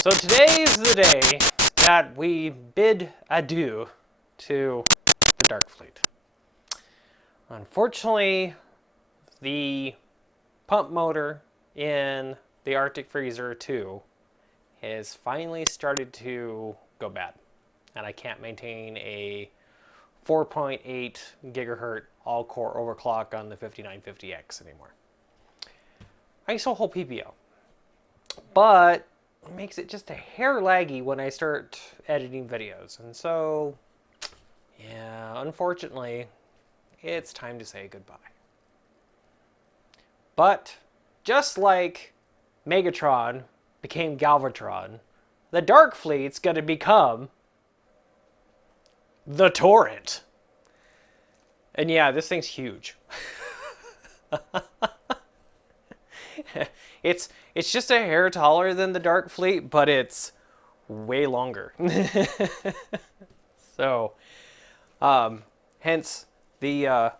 So today is the day that we bid adieu to the Dark Fleet. Unfortunately, the pump motor in the Arctic Freezer 2 has finally started to go bad, and I can't maintain a 4.8 gigahertz all-core overclock on the 5950X anymore. I still hold PPO, but it makes it just a hair laggy when I start editing videos, and so yeah, unfortunately, it's time to say goodbye. But just like Megatron became Galvatron, the Dark Fleet's gonna become the Torrent. And yeah, this thing's huge. It's just a hair taller than the Dark Fleet, but it's way longer. So, hence the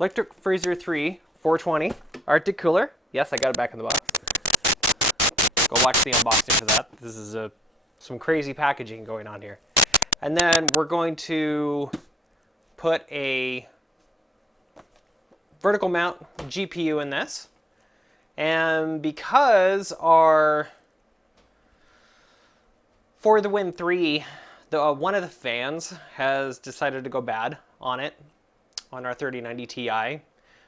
Electric Freezer 3 420 Arctic cooler. Yes, I got it back in the box. Go watch the unboxing for that. This is some crazy packaging going on here. And then we're going to put a vertical mount GPU in this. And because our For the Win 3, one of the fans has decided to go bad on it, on our 3090 Ti.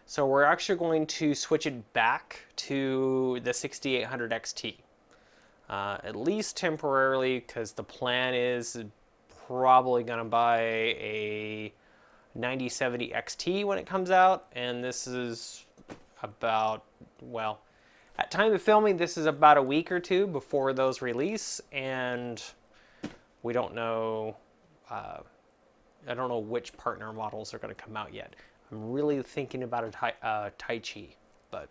So we're actually going to switch it back to the 6800 XT. At least temporarily, because the plan is probably going to buy a 9070 XT when it comes out. And this is about, well, at time of filming, this is about a week or two before those release. And we don't know, I don't know which partner models are going to come out yet. I'm really thinking about a Taichi, but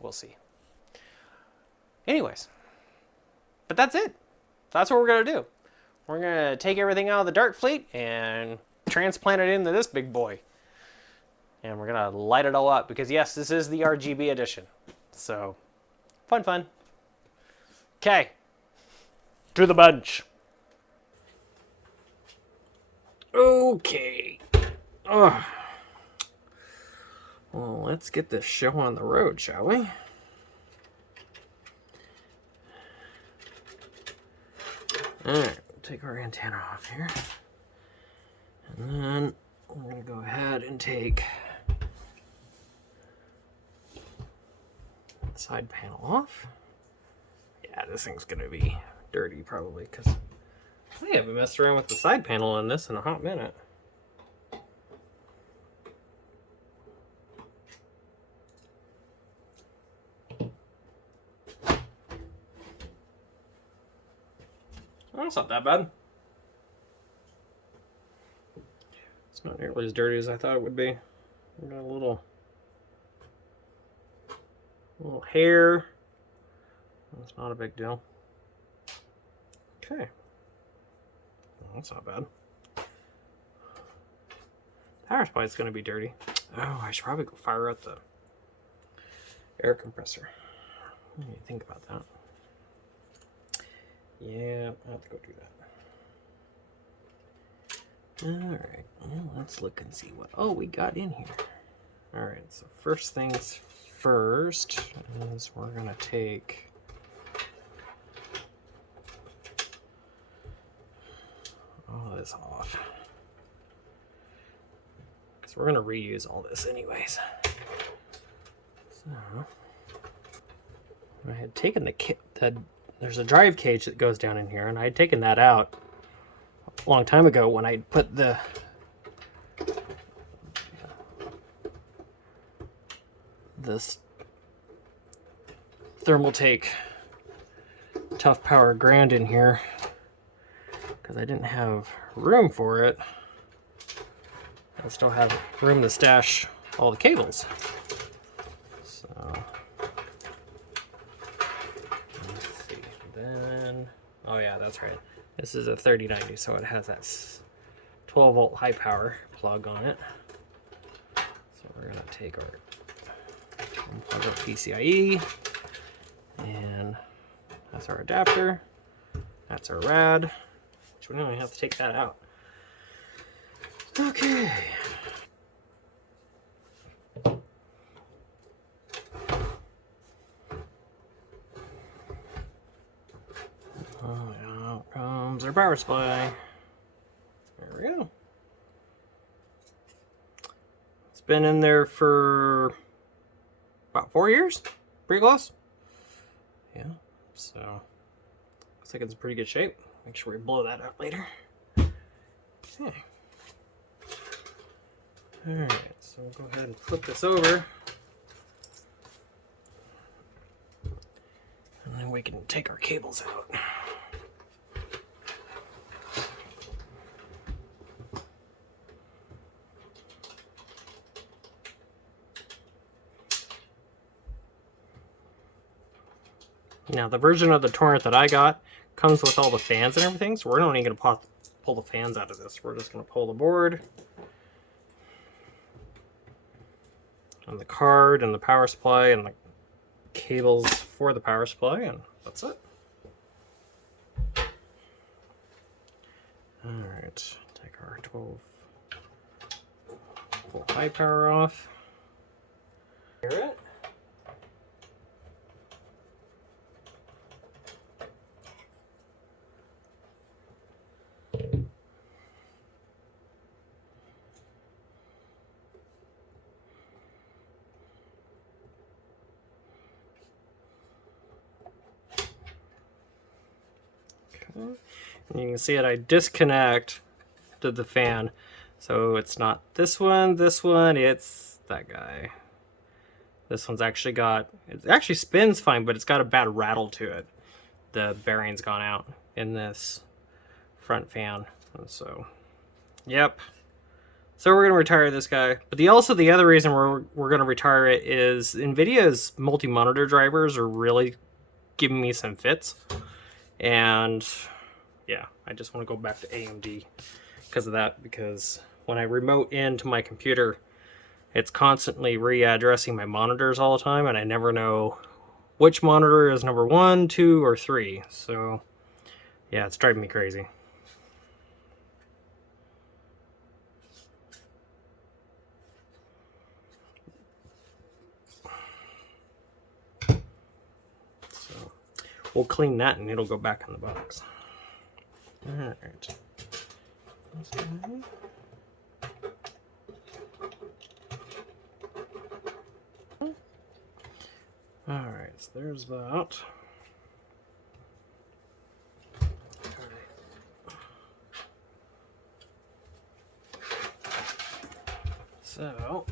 we'll see. Anyways, but that's it. That's what we're going to do. We're going to take everything out of the Dark Fleet and transplant it into this big boy. And we're going to light it all up because, yes, this is the RGB edition. So, fun. Okay, to the bunch. Okay. Ugh. Well, let's get this show on the road, shall we? Alright, we'll take our antenna off here. And then we're going to go ahead and take the side panel off. Yeah, this thing's going to be dirty probably because I haven't messed around with the side panel on this in a hot minute. Well, that's not that bad. It's not nearly as dirty as I thought it would be. We got a little hair. That's not a big deal. Okay. Well, that's not bad. Power supply's going to be dirty. Oh, I should probably go fire up the air compressor. What do you think about that? Yeah, I'll have to go do that. Alright, well, let's look and see what we got in here. Alright, so first things first is we're going to take all this off. Because we're going to reuse all this anyways. So, I had taken there's a drive cage that goes down in here, and I had taken that out a long time ago when I put this Thermaltake Tough Power Grand in here because I didn't have room for it. I still have room to stash all the cables. So let's see. Then, oh yeah, that's right. This is a 3090, so it has that 12 volt high power plug on it. So we're gonna take our plug up PCIe, and that's our adapter. That's our rad, which we don't even have to take that out. Okay. Oh, out comes our power supply. There we go. It's been in there for about 4 years. Pretty close. Yeah, so looks like it's in pretty good shape. Make sure we blow that out later. Okay. Alright, so we'll go ahead and flip this over. And then we can take our cables out. Now, the version of the Torrent that I got comes with all the fans and everything, so we're not even going to pull the fans out of this. We're just going to pull the board and the card and the power supply and the cables for the power supply, and that's it. Alright, take our 12 volt high power off. Hear it? And you can see it, I disconnect the fan. So it's not this one, it's that guy. This one's actually got, it actually spins fine, but it's got a bad rattle to it. The bearing's gone out in this front fan. And so, yep. So we're going to retire this guy. But the other reason we're going to retire it is NVIDIA's multi-monitor drivers are really giving me some fits. And yeah, I just want to go back to AMD because of that, because when I remote into my computer, it's constantly readdressing my monitors all the time, and I never know which monitor is number 1, 2, or 3. So yeah, it's driving me crazy. So we'll clean that and it'll go back in the box. All right. All right, so there's that. So,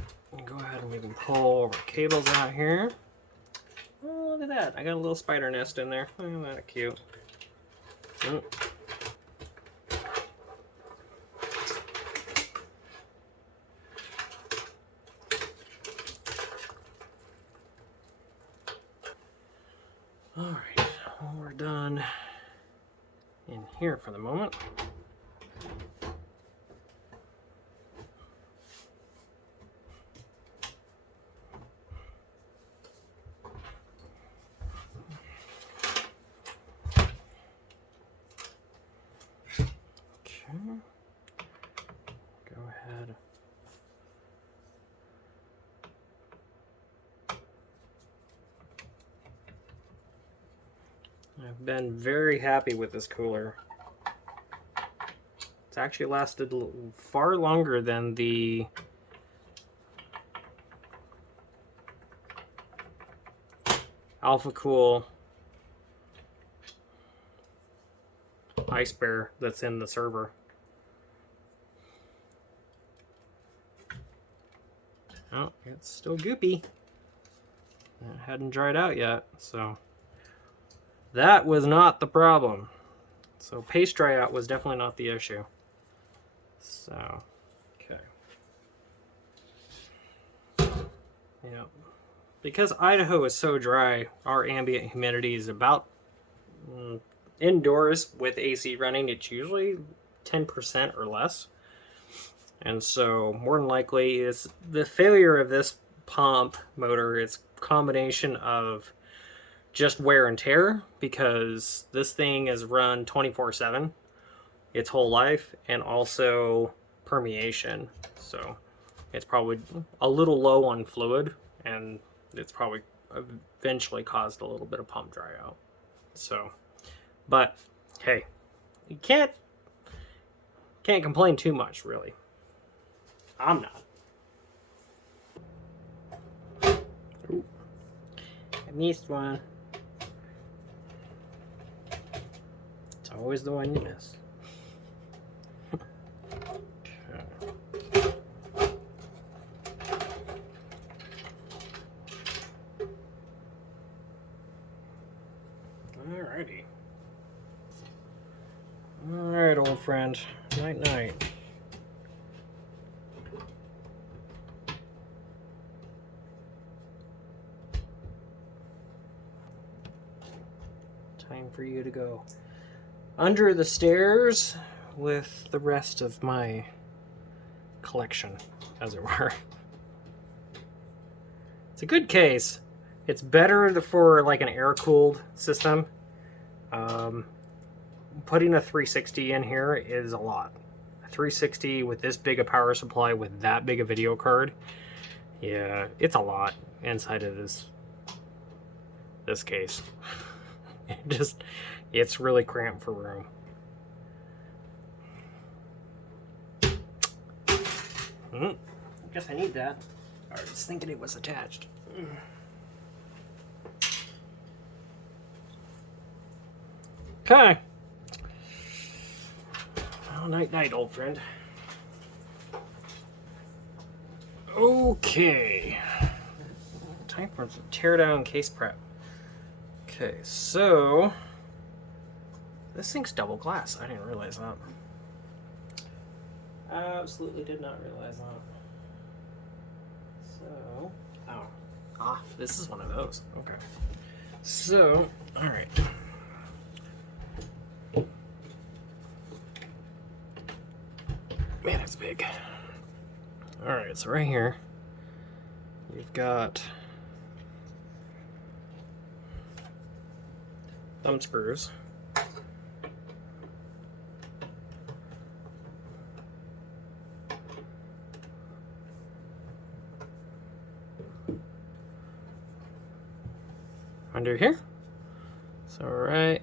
go ahead and we can pull our cables out here. Oh, look at that. I got a little spider nest in there. Look at that, cute. Oh. Alright, well, we're done in here for the moment. Okay, go ahead. I've been very happy with this cooler. It's actually lasted far longer than the Alpha Cool Ice Bear that's in the server. Oh, it's still goopy. It hadn't dried out yet, so that was not the problem. So paste dry out was definitely not the issue. So, okay. Yeah. Because Idaho is so dry, our ambient humidity is about, indoors with AC running, it's usually 10% or less. And so more than likely is the failure of this pump motor is a combination of just wear and tear, because this thing is run 24/7 its whole life, and also permeation. So it's probably a little low on fluid, and it's probably eventually caused a little bit of pump dry out. So, but hey, you can't complain too much, really. I'm not. Ooh. I missed one. It's always the one you miss. Alrighty. Alright, old friend. Night night. Time for you to go under the stairs with the rest of my collection, as it were. It's a good case. It's better for like an air-cooled system. Putting a 360 in here is a lot. A 360 with this big a power supply with that big a video card, yeah, it's a lot inside of this case. It's really cramped for room. I guess I need that. I was thinking it was attached. Okay. Well, night night, old friend. Okay. Time for some tear down case prep. Okay, so this thing's double glass. I didn't realize that. Absolutely did not realize that. So, this is one of those. Okay. So, all right. Man, it's big. All right, so right here, you've got thumb screws. Under here. So right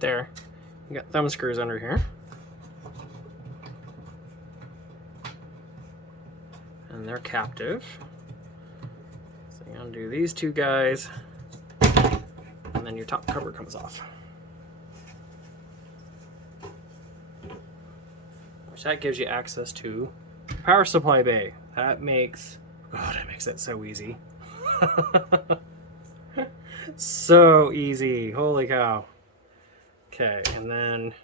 there. You got thumb screws under here. And they're captive. So you undo these two guys, and then your top cover comes off. Which that gives you access to power supply bay. That makes it so easy. So easy. Holy cow. Okay, and then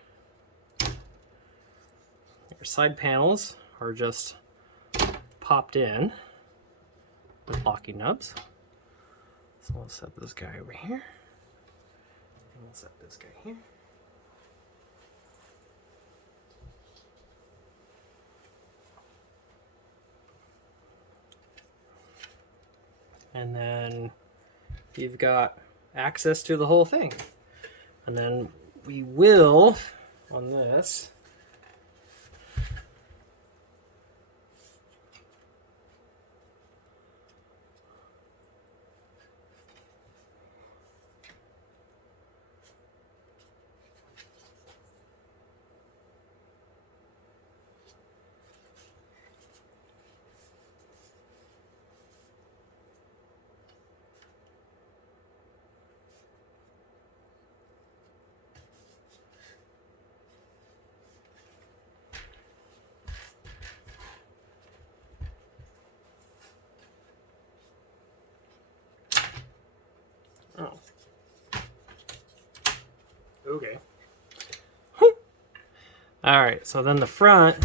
your side panels are just popped in with locking nubs. So we'll set this guy over here. And we'll set this guy here. And then you've got access to the whole thing. And then we will, on this, okay. All right, so then the front,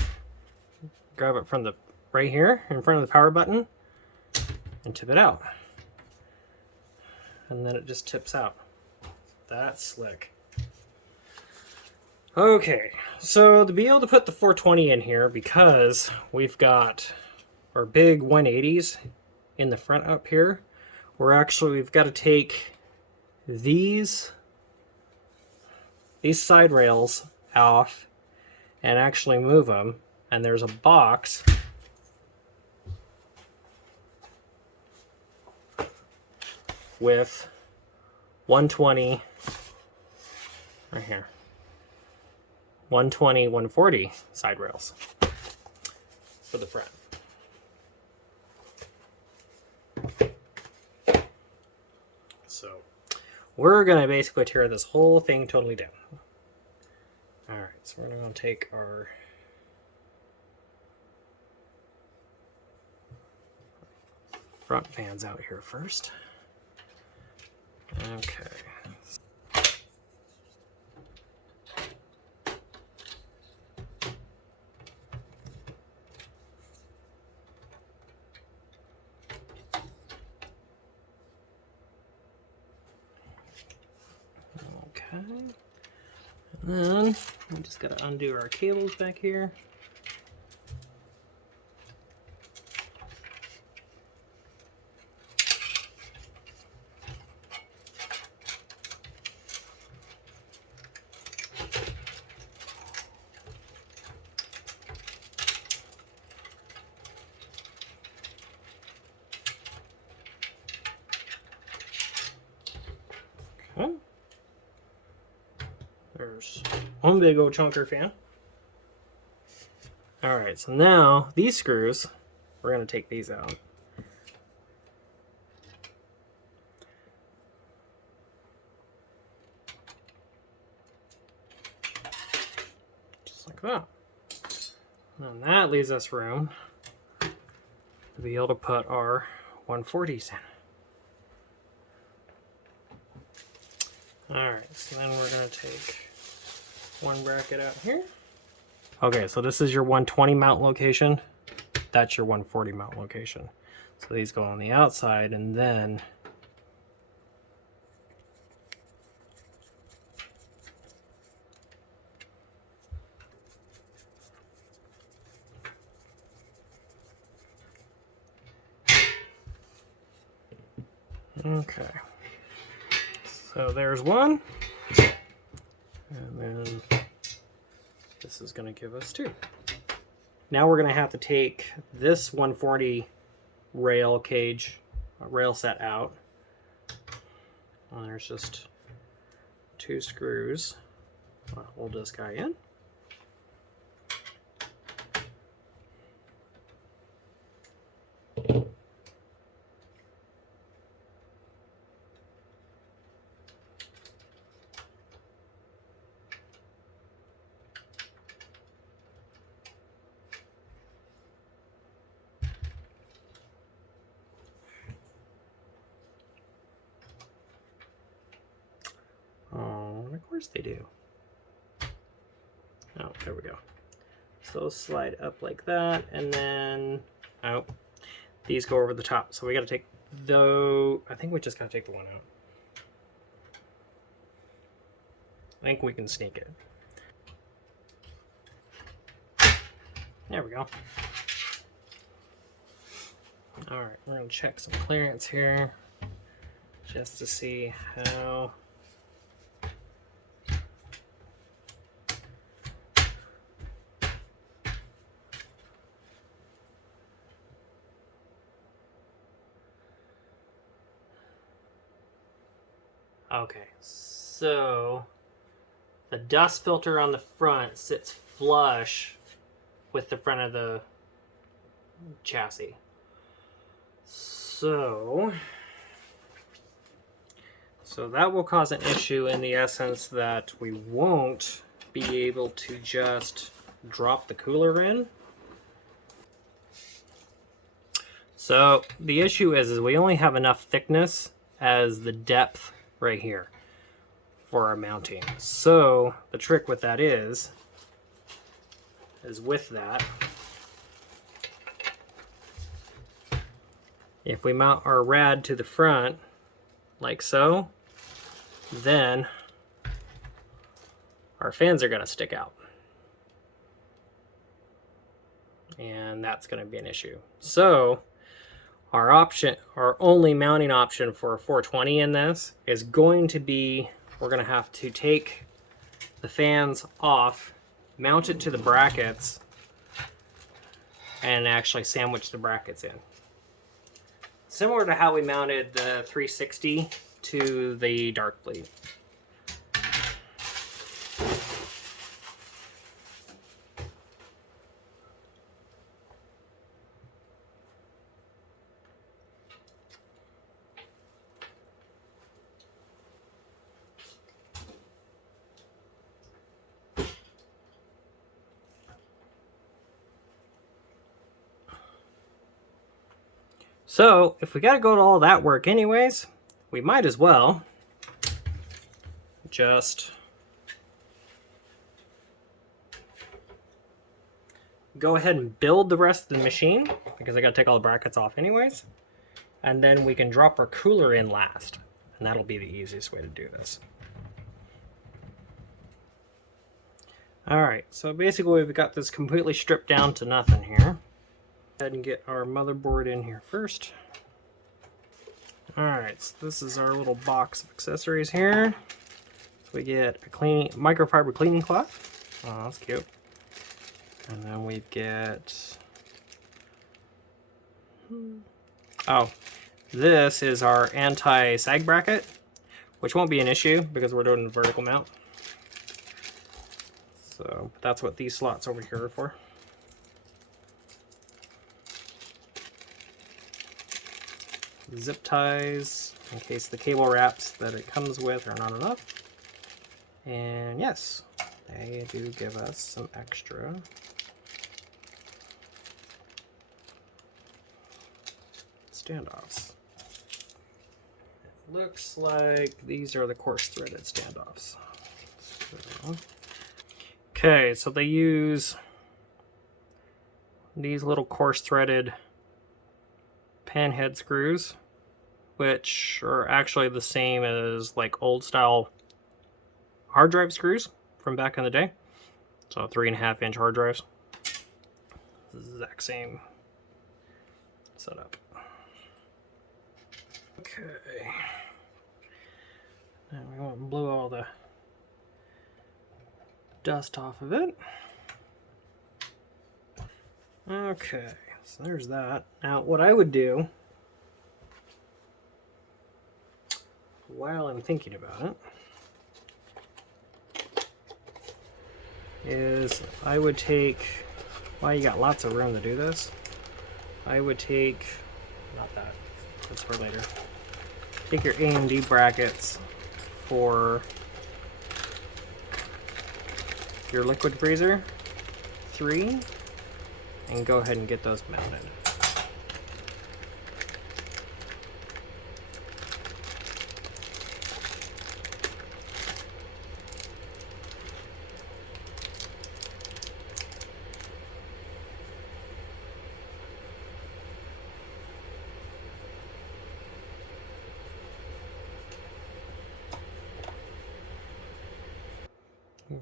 grab it from the right here in front of the power button and tip it out. And then it just tips out. That's slick. Okay, so to be able to put the 420 in here, because we've got our big 180s in the front up here, we've got to take these side rails off and actually move them. And there's a box with 120 right here, 120, 140 side rails for the front. So we're gonna basically tear this whole thing totally down. All right, so we're gonna take our front fans out here first. Okay. Okay. And then we just gotta undo our cables back here. Okay. There's one big old chunker fan. All right, so now these screws, we're gonna take these out. Just like that. And that leaves us room to be able to put our 140s in. Alright, so then we're going to take one bracket out here. Okay, so this is your 120 mount location. That's your 140 mount location. So these go on the outside, and then okay. So there's one. And then this is going to give us two. Now we're going to have to take this 140 rail cage, rail set out. And there's just two screws. I'll hold this guy in. Of course they do. Oh, there we go. So slide up like that, and then these go over the top. So we got to take I think we just got to take the one out. I think we can sneak it. There we go. All right, we're gonna check some clearance here just to see how. Okay, so the dust filter on the front sits flush with the front of the chassis. So that will cause an issue in the essence that we won't be able to just drop the cooler in. So the issue is we only have enough thickness as the depth right here for our mounting. So the trick with that is with that, if we mount our rad to the front like so, then our fans are going to stick out. And that's going to be an issue. So our only mounting option for a 420 in this is going to be, we're going to have to take the fans off, mount it to the brackets, and actually sandwich the brackets in. Similar to how we mounted the 360 to the dark bleed. So, if we got to go to all that work anyways, we might as well just go ahead and build the rest of the machine, because I got to take all the brackets off anyways, and then we can drop our cooler in last, and that'll be the easiest way to do this. Alright, so basically we've got this completely stripped down to nothing here. Go ahead and get our motherboard in here first. Alright, so this is our little box of accessories here. So we get a microfiber cleaning cloth. Oh, that's cute. And then we get... oh, this is our anti-sag bracket, which won't be an issue because we're doing a vertical mount. So that's what these slots over here are for. Zip ties in case the cable wraps that it comes with are not enough. And yes, they do give us some extra standoffs. It looks like these are the coarse threaded standoffs. Okay, so they use these little coarse threaded pan head screws, which are actually the same as like old style hard drive screws from back in the day. So 3.5-inch hard drives. Exact same setup. Okay. Now we want to blow all the dust off of it. Okay, so there's that. Now what I would do while I'm thinking about it is I would take, well, you got lots of room to do this. I would take, not that, that's for later. Take your AMD brackets for your liquid freezer 3 and go ahead and get those mounted.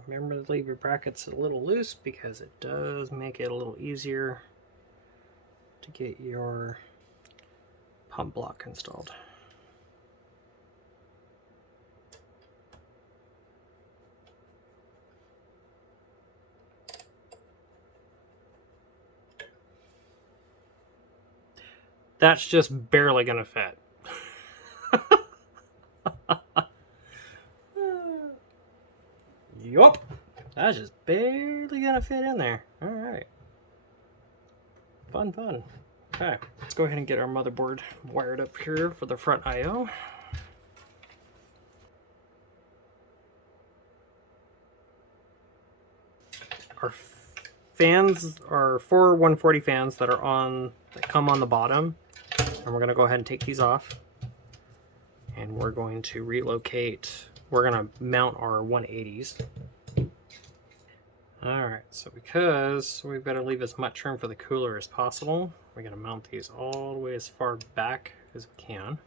Remember to leave your brackets a little loose because it does make it a little easier to get your pump block installed. That's just barely gonna fit. Yup, that's just barely gonna fit in there. All right, fun. Okay, let's go ahead and get our motherboard wired up here for the front I/O. Our fans are 4 140 fans that come on the bottom, and we're gonna go ahead and take these off, and we're going to relocate. We're gonna mount our 180s. Alright, so because we've got to leave as much room for the cooler as possible, we're gonna mount these all the way as far back as we can.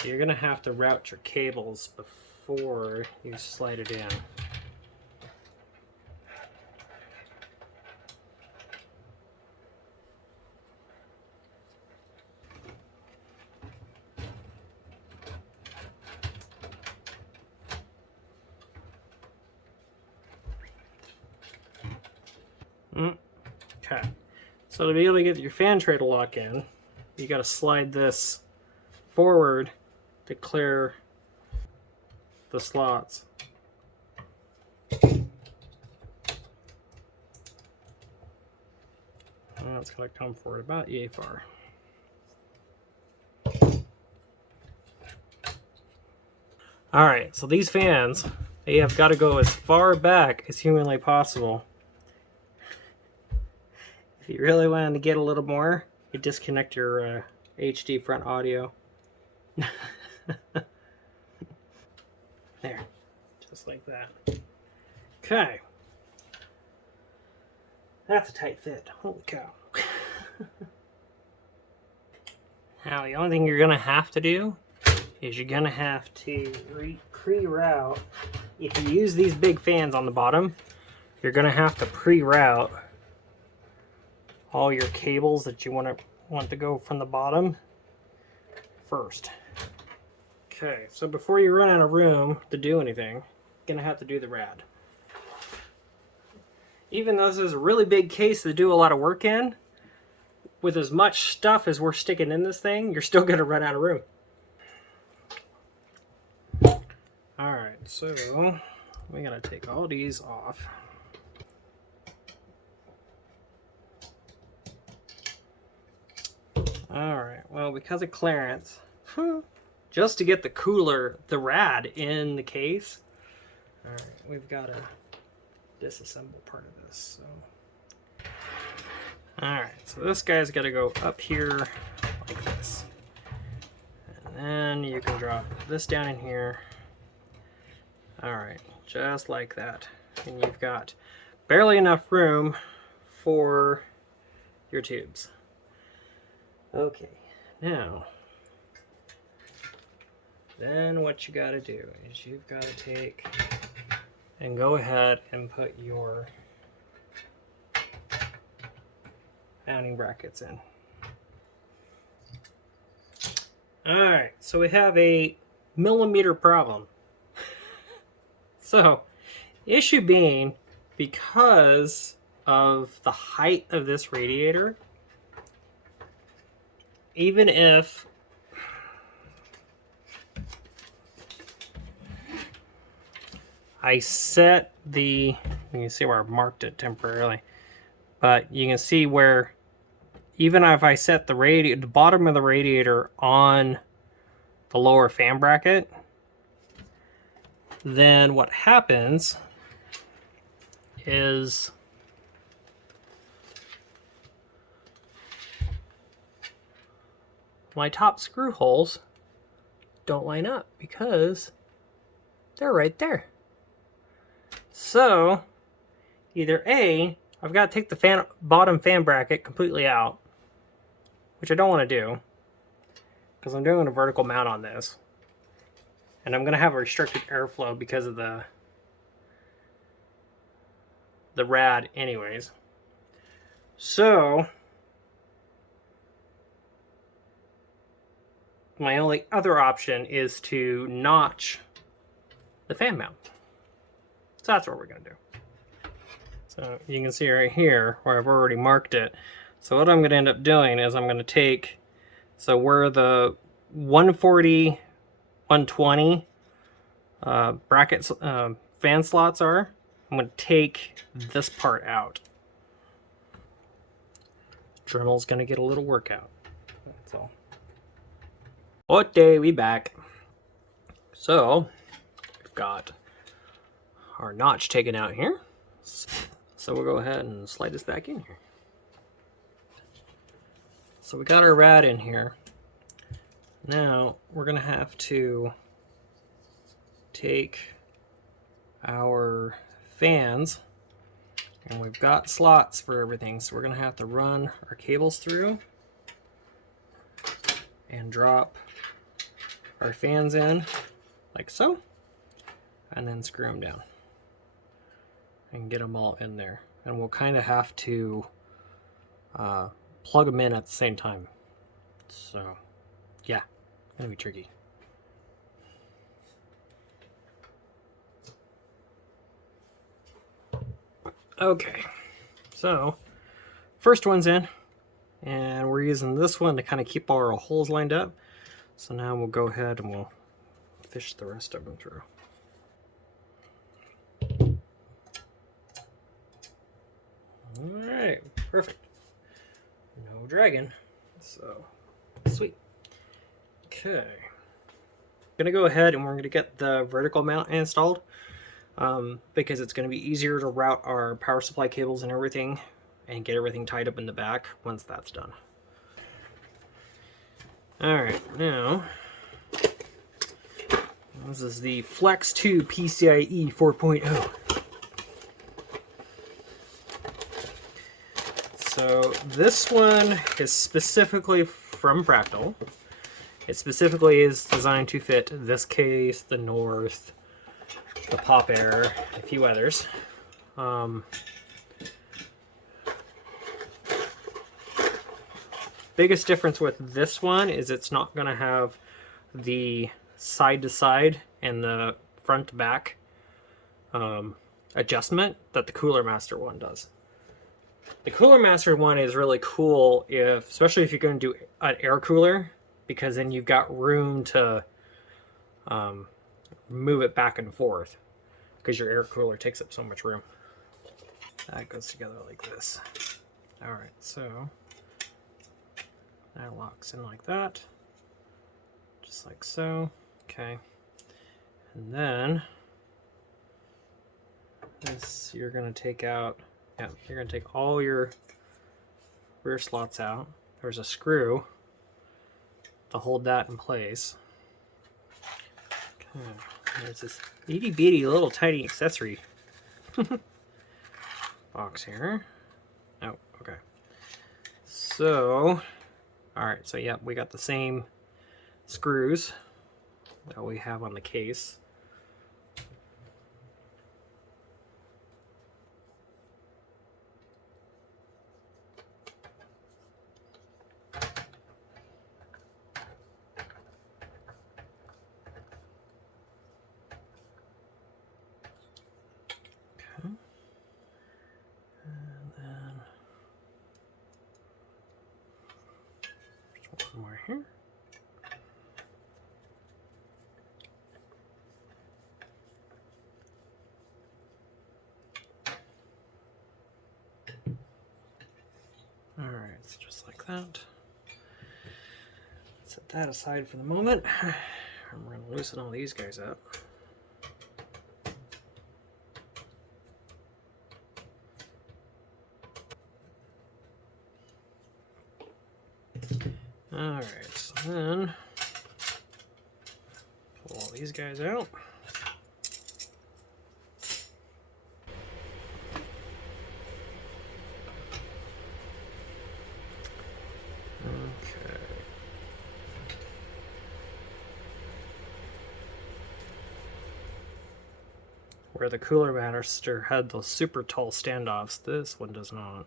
So you're gonna have to route your cables before you slide it in. Okay, so to be able to get your fan tray to lock in, you got to slide this forward to clear the slots. And it's going to come forward about yay far. Alright, so these fans, they have got to go as far back as humanly possible. If you really want to get a little more, you disconnect your HD front audio. There, just like that. Okay. That's a tight fit. Holy cow. Now, the only thing you're going to have to do is you're going to have to pre-route. If you use these big fans on the bottom, you're going to have to pre-route all your cables that you want to go from the bottom first. Okay, so before you run out of room to do anything, you're going to have to do the rad. Even though this is a really big case to do a lot of work in, with as much stuff as we're sticking in this thing, you're still going to run out of room. Alright, so we got to take all these off. Alright, well, because of clearance, just to get the rad in the case, alright, we've got to disassemble part of this. So. Alright, so this guy's got to go up here like this. And then you can drop this down in here. Alright, just like that. And you've got barely enough room for your tubes. Okay, now, then what you got to do is you've got to take and go ahead and put your mounting brackets in. Alright, so we have a millimeter problem. So, issue being, because of the height of this radiator, even if I set the, you can see where I've marked it temporarily, but you can see where even if I set the bottom of the radiator on the lower fan bracket, then what happens is my top screw holes don't line up because they're right there. So either A, I've got to take the bottom fan bracket completely out, which I don't want to do because I'm doing a vertical mount on this, and I'm going to have a restricted airflow because of the rad anyways. So my only other option is to notch the fan mount. So that's what we're going to do. So you can see right here where I've already marked it. So what I'm going to end up doing is I'm going to take, so where the 140, 120 brackets, fan slots are, I'm going to take this part out. Dremel's going to get a little workout. That's all. Okay, we back. So we've got our notch taken out here. So we'll go ahead and slide this back in here. So we got our rad in here. Now we're going to have to take our fans, and we've got slots for everything, so we're going to have to run our cables through and drop our fans in like so, and then screw them down and get them all in there. And we'll kind of have to plug them in at the same time. So yeah, gonna be tricky. Okay, so first one's in, and we're using this one to kind of keep all our holes lined up. So now we'll go ahead and we'll fish the rest of them through. All right, perfect. No dragging, so sweet. Okay, gonna go ahead and we're gonna get the vertical mount installed. Because it's going to be easier to route our power supply cables and everything and get everything tied up in the back once that's done. Alright, now this is the Flex 2 PCIe 4.0. So this one is specifically from Fractal. It specifically is designed to fit this case, the North, the Pop Air, a few others. Biggest difference with this one is it's not going to have the side to side and the front to back adjustment that the Cooler Master one does. The Cooler Master one is really cool, especially if you're going to do an air cooler, because then you've got room to move it back and forth, because your air cooler takes up so much room. That goes together like this. Alright, so that locks in like that, just like so. Okay, and then this you're going to take out, you're going to take all your rear slots out. There's a screw to hold that in place. Okay. There's this itty bitty little tiny accessory box here. Oh, okay. So, alright, so yeah, we got the same screws that we have on the case. More here. All right, it's just like that. Set that aside for the moment. I'm going to loosen all these guys up. Alright, so then pull all these guys out. Okay. Where the Cooler Master had those super tall standoffs, this one does not.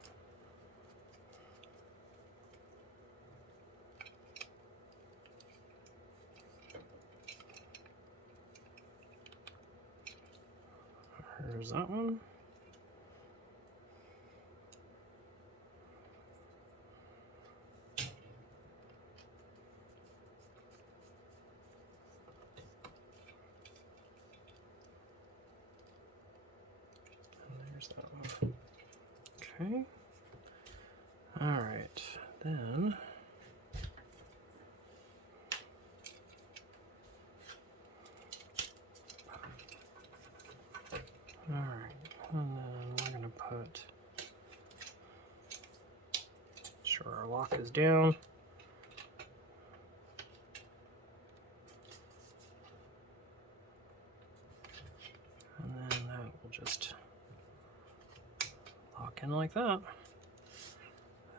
There's that one. And there's that one. Okay. All right, then. All right, and then we're gonna put, sure our lock is down. And then that will just lock in like that.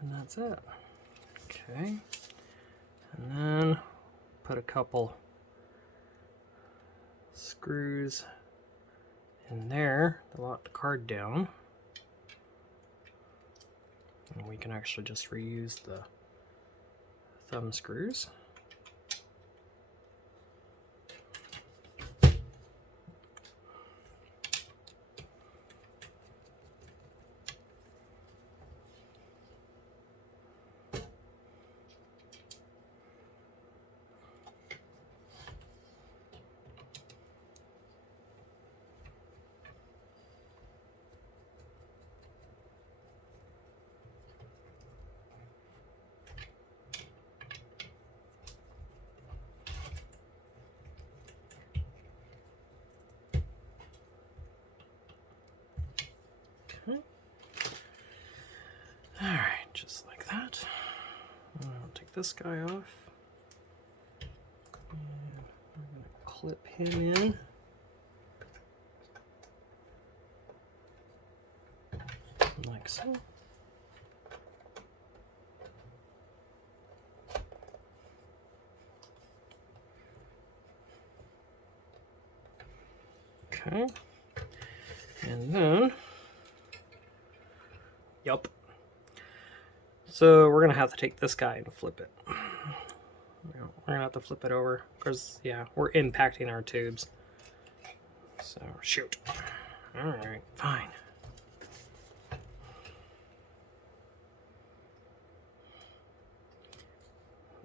And that's it. Okay. And then put a couple screws in there to lock the card down. And we can actually just reuse the thumb screws. Okay. All right, just like that. I'll take this guy off. And we're going to clip him in. Like so. Okay. And then, yep. So we're gonna have to take this guy and flip it. We're gonna have to flip it over because, yeah, we're impacting our tubes. So shoot. All right, fine.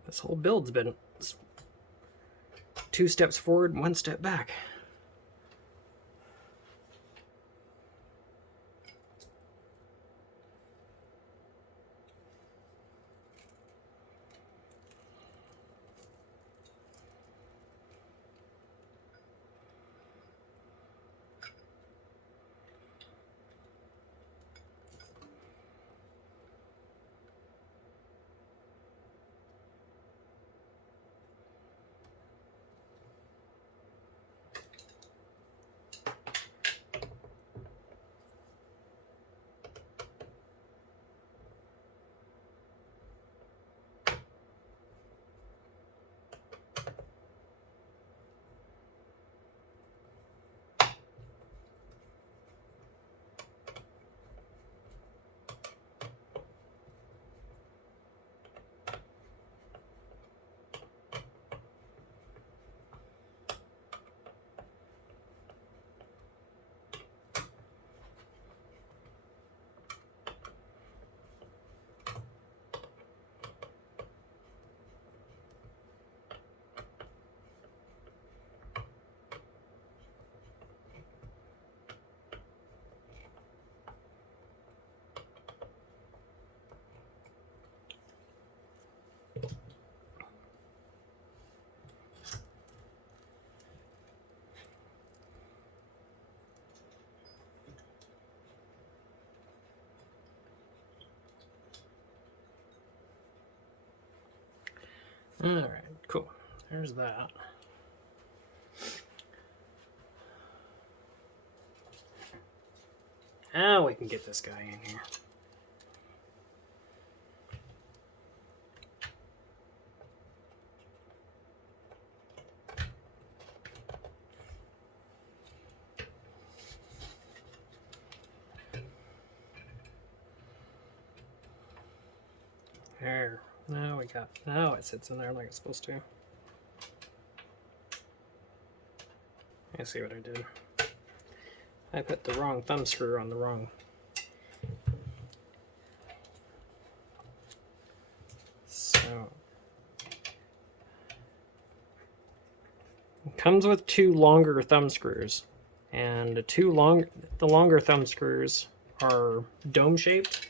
This whole build's been 2 steps forward and 1 step back. All right, cool. There's that. Now we can get this guy in here. There. Now it sits in there like it's supposed to. I see what I did. I put the wrong thumb screw on the wrong. So it comes with 2 longer thumb screws, and the longer thumb screws are dome shaped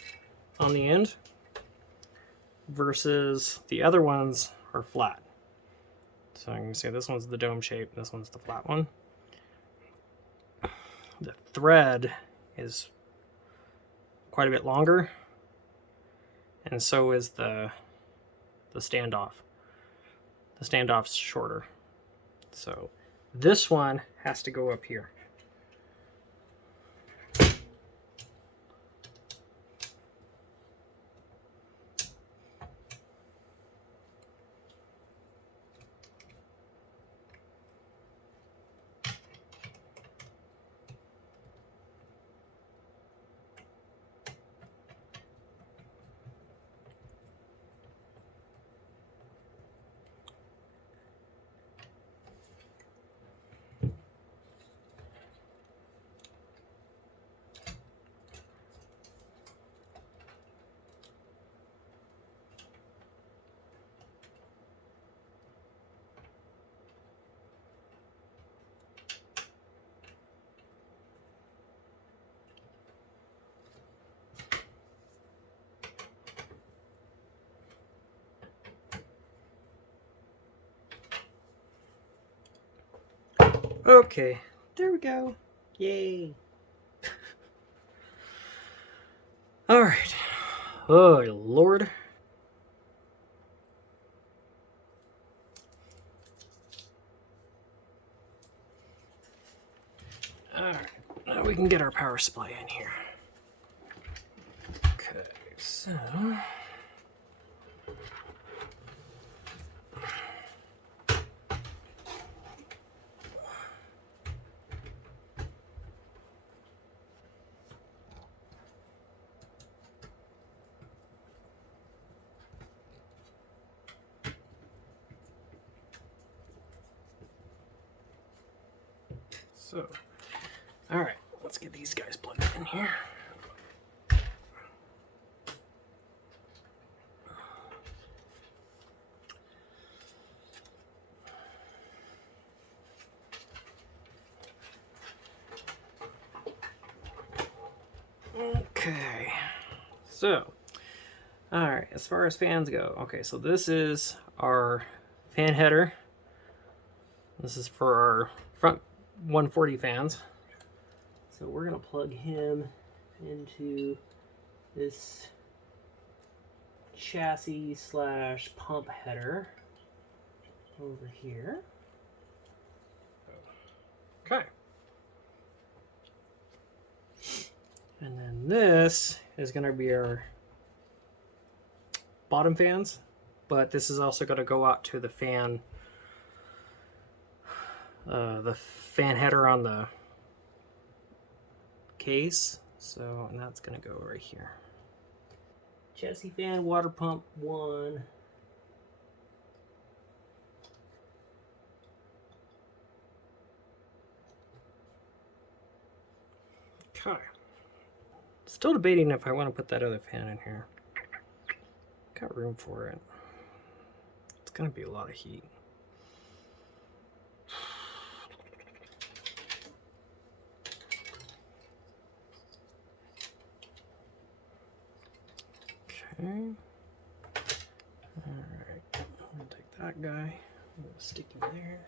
on the end, versus the other ones are flat. So you can see this one's the dome shape, this one's the flat one. The thread is quite a bit longer, and so is the standoff. The standoff's shorter. So this one has to go up here. Okay, there we go. Yay. All right. Oh, Lord. All right, now we can get our power supply in here. Okay, so... So, all right, let's get these guys plugged in here. Okay, so, all right, as far as fans go, okay, so this is our fan header. This is for our front 140 fans. So we're gonna plug him into this chassis slash pump header over here. Okay. And then this is gonna be our bottom fans, but this is also gonna go out to the fan header on the case. So, and that's gonna go right here. Chassis fan, water pump 1. Okay. Still debating if I want to put that other fan in here. Got room for it. It's gonna be a lot of heat. Okay. Alright. I'm gonna take that guy. I'm gonna stick him there.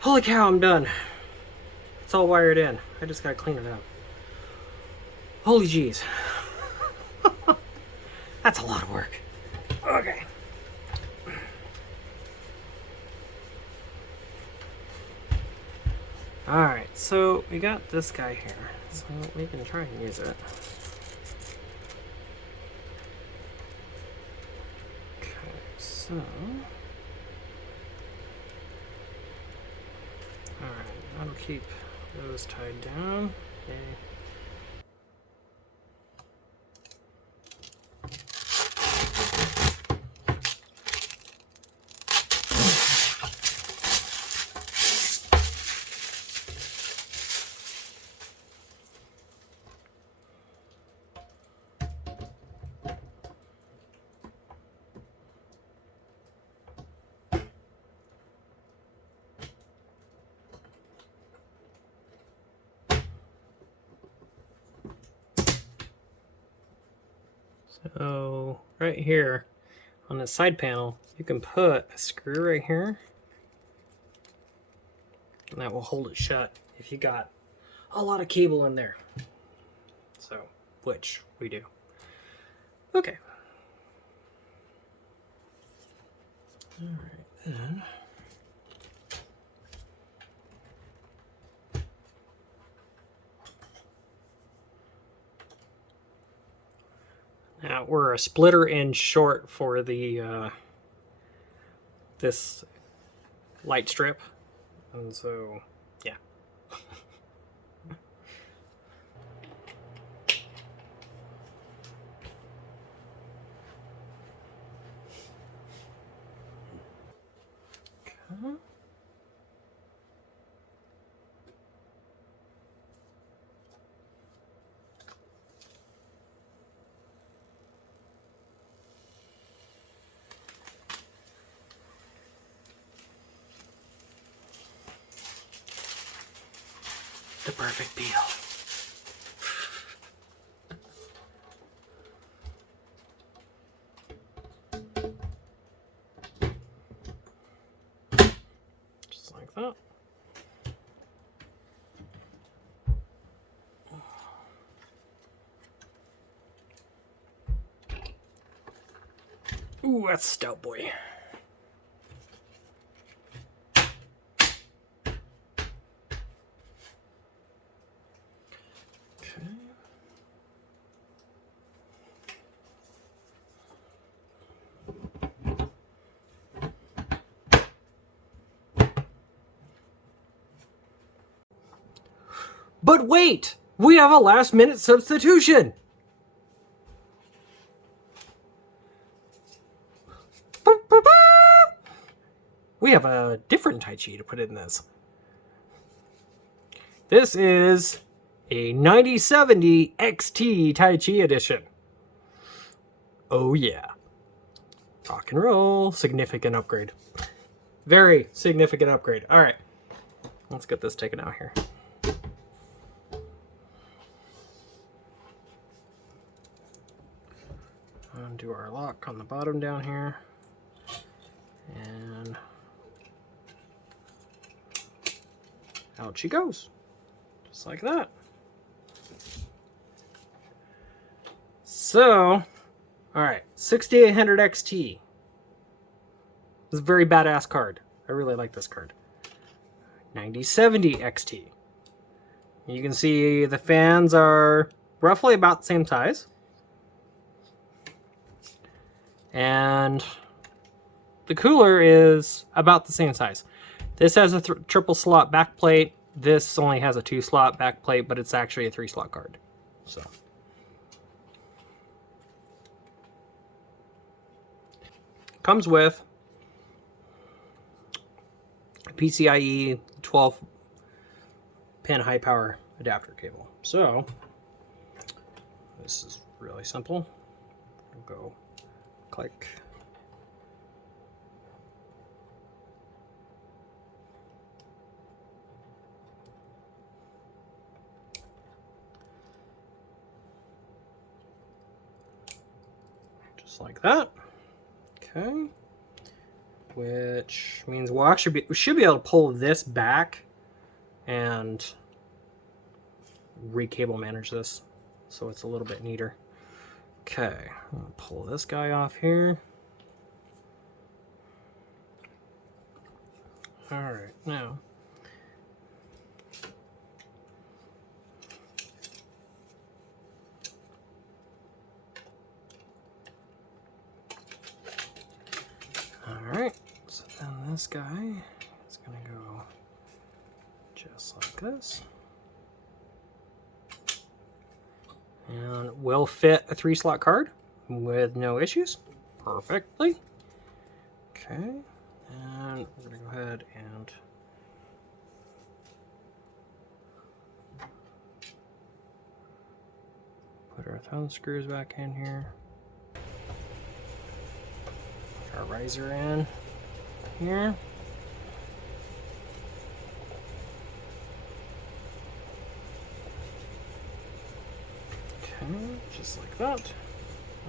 Holy cow, I'm done. It's all wired in. I just gotta clean it up. Holy jeez. That's a lot of work. Okay. Alright, so we got this guy here. So we can try and use it. Okay, so... Alright, that'll keep those tied down. Okay. So right here on the side panel, you can put a screw right here, and that will hold it shut if you got a lot of cable in there. So, which we do. Okay. All right, then. Now we're a splitter in short for the this light strip, and so yeah. Okay. The perfect peel. Just like that. Ooh, that's stout boy. Okay. But wait! We have a last minute substitution! We have a different Taichi to put in this. This is a 9070 XT Taichi edition. Oh yeah. Rock and roll. Significant upgrade. Very significant upgrade. Alright. Let's get this taken out here. Undo our lock on the bottom down here. And out she goes. Just like that. So, alright, 6800 XT. This is a very badass card. I really like this card. 9070 XT. You can see the fans are roughly about the same size. And the cooler is about the same size. This has a triple slot backplate. This only has a 2-slot backplate, but it's actually a 3-slot card. So, comes with a PCIe 12-pin high power adapter cable. So, this is really simple. I'll go click. Just like that. Okay. Which means we should be able to pull this back and re-cable manage this so it's a little bit neater. Okay, I'm gonna pull this guy off here. Alright, now alright, so then this guy is gonna go just like this. And will fit a 3-slot card with no issues perfectly. Okay, and we're gonna go ahead and put our thumb screws back in here. Put our riser in here. Just like that.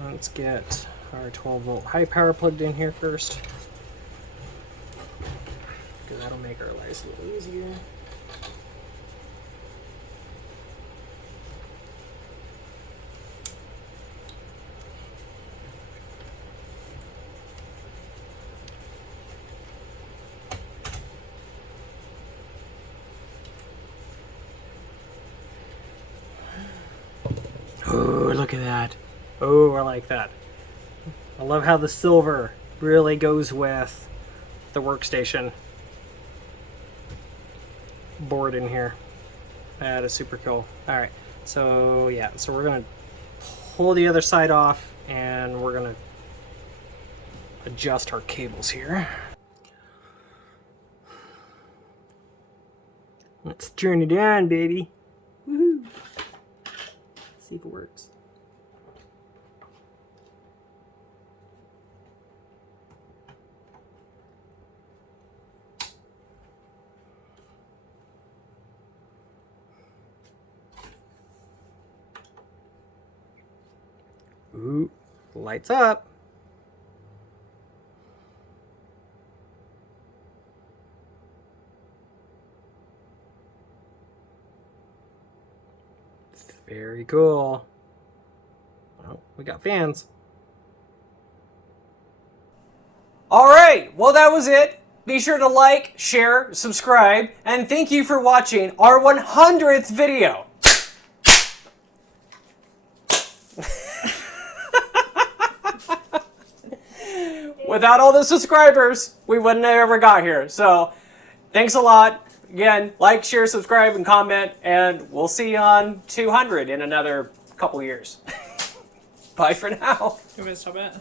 Let's get our 12-volt high power plugged in here first, because that'll make our lives a little easier. Oh, look at that. Oh, I like that. I love how the silver really goes with the workstation board in here. That is super cool. Alright, so yeah, so we're going to pull the other side off and we're going to adjust our cables here. Let's turn it on, baby. Woohoo! See if it works. Ooh, lights up. Very cool. Well, we got fans. All right, well, that was it. Be sure to like, share, subscribe, and thank you for watching our 100th video. Without all the subscribers, we wouldn't have ever got here. So, thanks a lot. Again, like, share, subscribe, and comment, and we'll see you on 200 in another couple years. Bye for now. You want me to stop it?